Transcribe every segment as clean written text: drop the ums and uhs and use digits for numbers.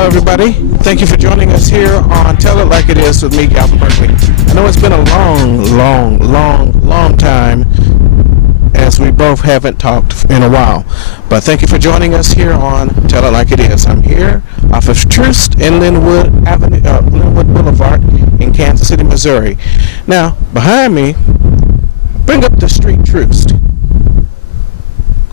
Hello, everybody. Thank you for joining us here on Tell It Like It Is with me, Galvin Berkley. I know it's been a long time as we both haven't talked in a while, but thank you for joining us here on Tell It Like It Is. I'm here off of Troost and Linwood Boulevard in Kansas City, Missouri. Now, behind me, bring up the street Troost.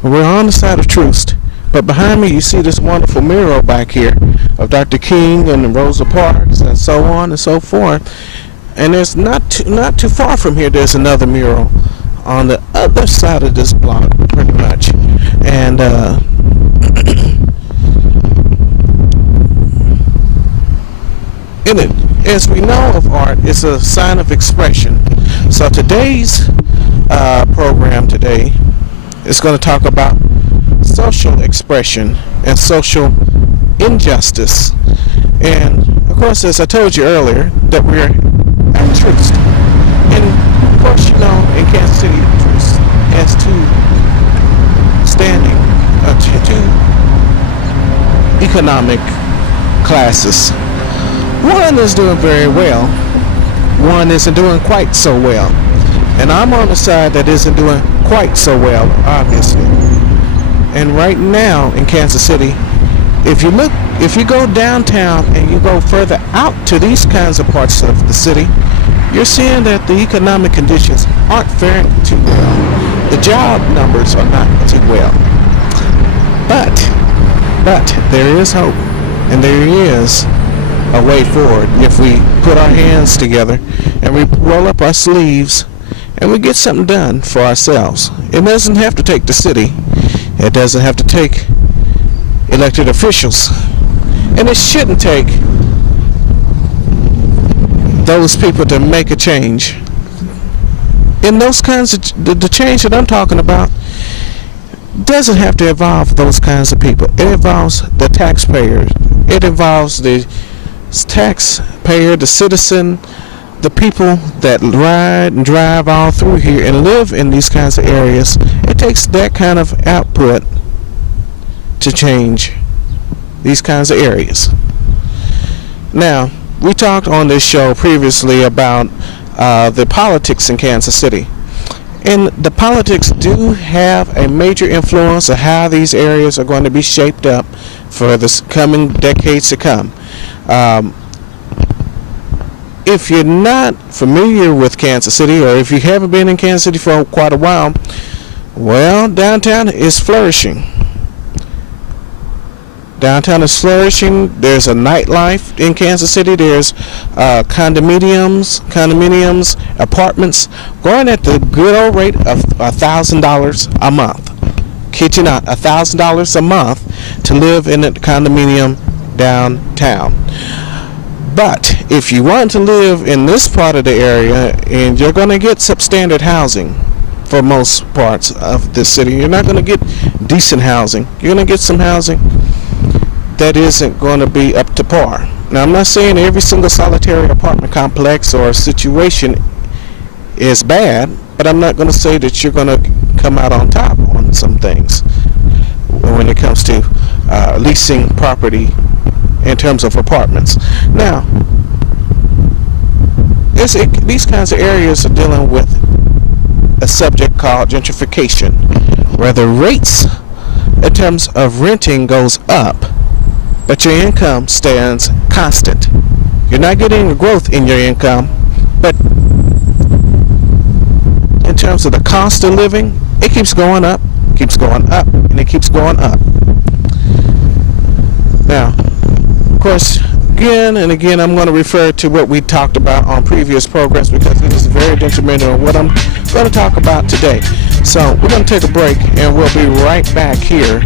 We're on the side of Troost. But behind me, you see this wonderful mural back here of Dr. King and Rosa Parks and so on and so forth. And there's not too far from here, there's another mural on the other side of this block, pretty much. And in it, as we know of art, it's a sign of expression. So today's program today is going to talk about social expression and social injustice. And of course, as I told you earlier, that we're at Troost. And of course, you know, in Kansas City, Troost has two economic classes. One is doing very well. One isn't doing quite so well. And I'm on the side that isn't doing quite so well, obviously. And right now in Kansas City, if you go downtown and you go further out to these kinds of parts of the city, you're seeing that the economic conditions aren't faring too well. The job numbers are not too well. But there is hope, and there is a way forward if we put our hands together and we roll up our sleeves and we get something done for ourselves. It doesn't have to take the city. It doesn't have to take elected officials. And it shouldn't take those people to make a change. And those kinds of, the change that I'm talking about doesn't have to involve those kinds of people. It involves the taxpayer. It involves the taxpayer, the citizen, the people that ride and drive all through here and live in these kinds of areas. It takes that kind of output to change these kinds of areas. Now, we talked on this show previously about the politics in Kansas City. And the politics do have a major influence of how these areas are going to be shaped up for the coming decades to come. If you're not familiar with Kansas City, or if you haven't been in Kansas City for quite a while, well, downtown is flourishing. Downtown is flourishing. There's a nightlife in Kansas City. There's condominiums, apartments, going at the good old rate of $1,000 a month. Kid you not, $1,000 a month to live in a condominium downtown. But if you want to live in this part of the area, and you're going to get substandard housing for most parts of the city, you're not going to get decent housing. You're going to get some housing that isn't going to be up to par. Now, I'm not saying every single solitary apartment complex or situation is bad, but I'm not going to say that you're going to come out on top on some things when it comes to leasing property in terms of apartments. Now, these kinds of areas are dealing with a subject called gentrification, where the rates in terms of renting goes up, but your income stands constant. You're not getting growth in your income, but in terms of the cost of living, it keeps going up, and it keeps going up. Now, of course, again and again, I'm going to refer to what we talked about on previous programs because it is very detrimental on what I'm going to talk about today. So we're going to take a break, and we'll be right back here,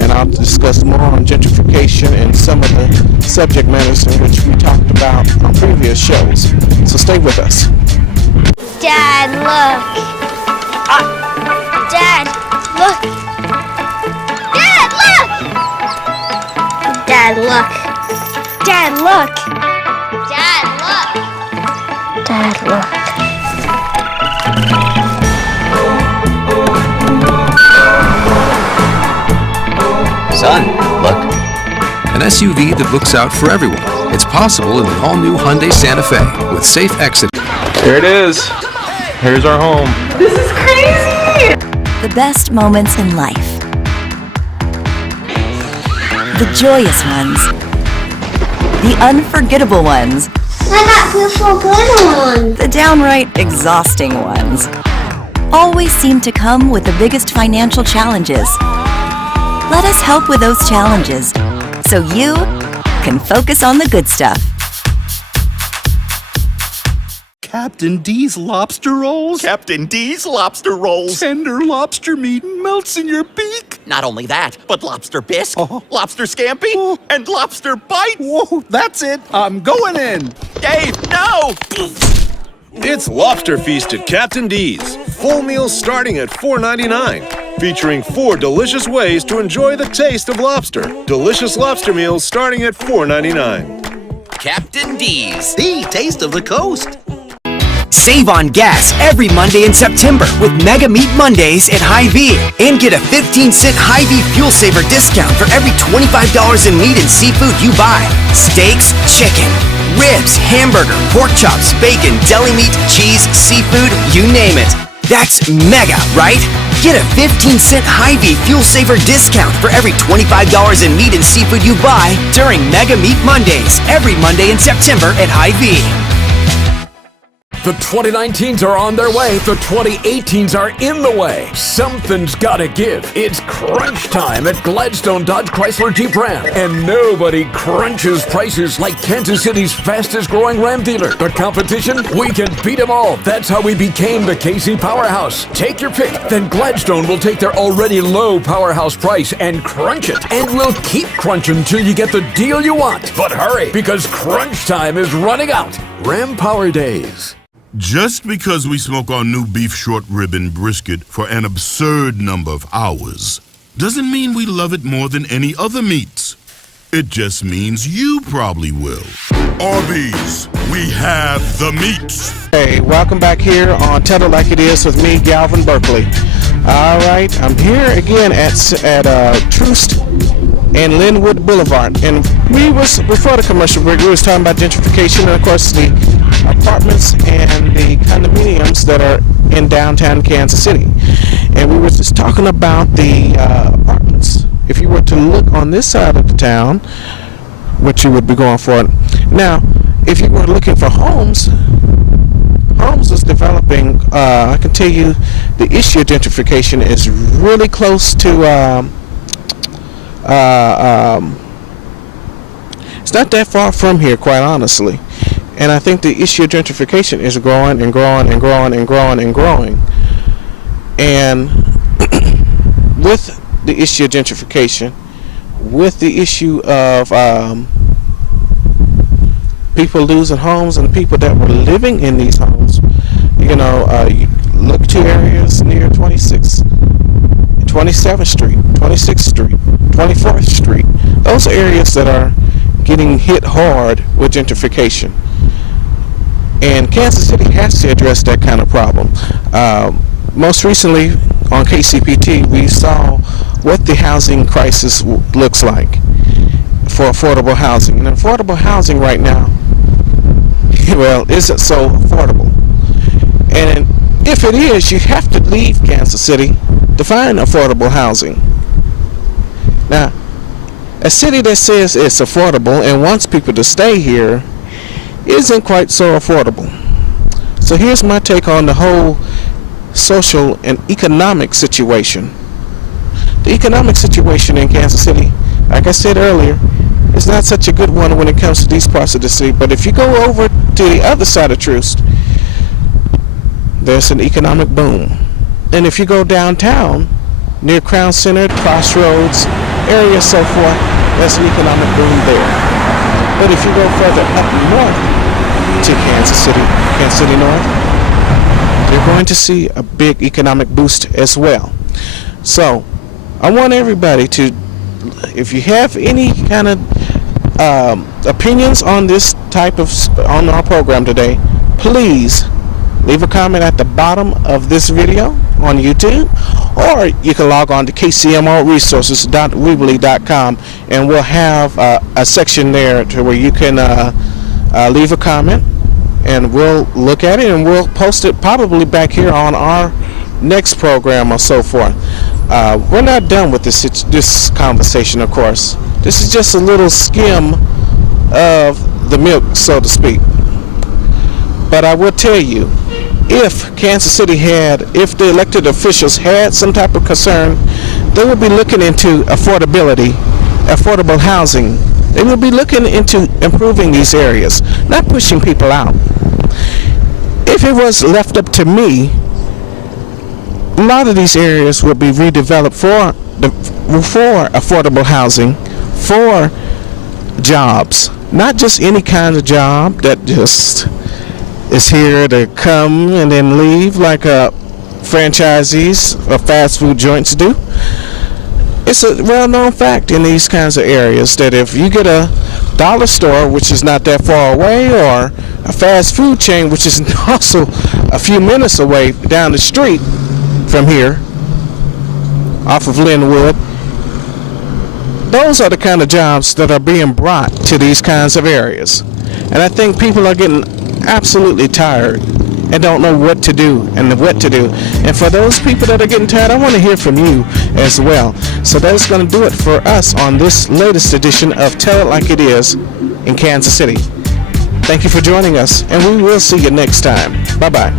and I'll discuss more on gentrification and some of the subject matters in which we talked about on previous shows. So stay with us. Dad, look. Dad, look. Dad, look. Dad, look. Dad, look. Dad, look. Dad, look. Son, look. an SUV that looks out for everyone. It's possible in the all-new Hyundai Santa Fe with safe exit. Here it is. Here's our home. This is crazy! The best moments in life. The joyous ones. The unforgettable ones. I got beautiful good ones. The downright exhausting ones. Always seem to come with the biggest financial challenges. Let us help with those challenges so you can focus on the good stuff. Captain D's lobster rolls. Captain D's lobster rolls. Tender lobster meat melts in your beak. Not only that, but lobster bisque, Oh. lobster scampi, Oh. and lobster bites. Whoa, that's it. I'm going in. Dave, no! It's Lobster Feast at Captain D's. Full meals starting at $4.99. Featuring 4 delicious ways to enjoy the taste of lobster. Delicious lobster meals starting at $4.99. Captain D's. The taste of the coast. Save on gas every Monday in September with Mega Meat Mondays at Hy-Vee. And get a 15-cent Hy-Vee Fuel Saver discount for every $25 in meat and seafood you buy. Steaks, chicken, ribs, hamburger, pork chops, bacon, deli meat, cheese, seafood, you name it. That's mega, right? Get a 15-cent Hy-Vee Fuel Saver discount for every $25 in meat and seafood you buy during Mega Meat Mondays every Monday in September at Hy-Vee. The 2019s are on their way. The 2018s are in the way. Something's gotta give. It's crunch time at Gladstone Dodge Chrysler Jeep Ram. And nobody crunches prices like Kansas City's fastest growing Ram dealer. The competition? We can beat them all. That's how we became the KC Powerhouse. Take your pick. Then Gladstone will take their already low powerhouse price and crunch it. And we'll keep crunching till you get the deal you want. But hurry, because crunch time is running out. Ram Power Days. Just because we smoke our new beef short rib and brisket for an absurd number of hours doesn't mean we love it more than any other meats. It just means you probably will. Arby's, we have the meats. Hey, welcome back here on Tell It Like It Is with me, Galvin Berkley. All right, I'm here again at Troost and Linwood Boulevard. And before the commercial break, we was talking about gentrification and, of course, the apartments and the condominiums that are in downtown Kansas City. And we were just talking about the apartments. If you were to look on this side of the town, what you would be going for. Now, if you were looking for homes is developing. I can tell you the issue of gentrification is really close to it's not that far from here, quite honestly. And I think the issue of gentrification is growing and growing and growing and growing and growing. And with the issue of gentrification, with the issue of people losing homes and people that were living in these homes, you look to areas near 27th Street, 26th Street, 24th Street. Those are areas that are getting hit hard with gentrification. And Kansas City has to address that kind of problem. Most recently on KCPT, we saw what the housing crisis looks like for affordable housing. And affordable housing right now, well, isn't so affordable. And if it is, you have to leave Kansas City to find affordable housing. Now, a city that says it's affordable and wants people to stay here isn't quite so affordable. So here's my take on the whole social and economic situation. The economic situation in Kansas City, like I said earlier, is not such a good one when it comes to these parts of the city. But if you go over to the other side of Troost, there's an economic boom. And if you go downtown, near Crown Center, Crossroads, area, so forth, there's an economic boom there. But if you go further up north to Kansas City North, you're going to see a big economic boost as well. So I want everybody to, if you have any kind of opinions on this type of, on our program today, please leave a comment at the bottom of this video on YouTube, or you can log on to kcmoresources.weebly.com, and we'll have a section there to where you can leave a comment, and we'll look at it and we'll post it probably back here on our next program or so forth. We're not done with this conversation, of course. This is just a little skim of the milk, so to speak. But I will tell you, if Kansas City if the elected officials had some type of concern, they would be looking into affordable housing. They would be looking into improving these areas, not pushing people out. If it was left up to me, a lot of these areas would be redeveloped for affordable housing, for jobs, not just any kind of job that just is here to come and then leave like franchisees or fast food joints do. It's a well-known fact in these kinds of areas that if you get a dollar store, which is not that far away, or a fast food chain, which is also a few minutes away down the street from here, off of Linwood, those are the kind of jobs that are being brought to these kinds of areas. And I think people are getting absolutely tired and don't know what to do. And for those people that are getting tired, I want to hear from you as well. So that's going to do it for us on this latest edition of Tell It Like It Is in Kansas City. Thank you for joining us, and we will see you next time. Bye-bye.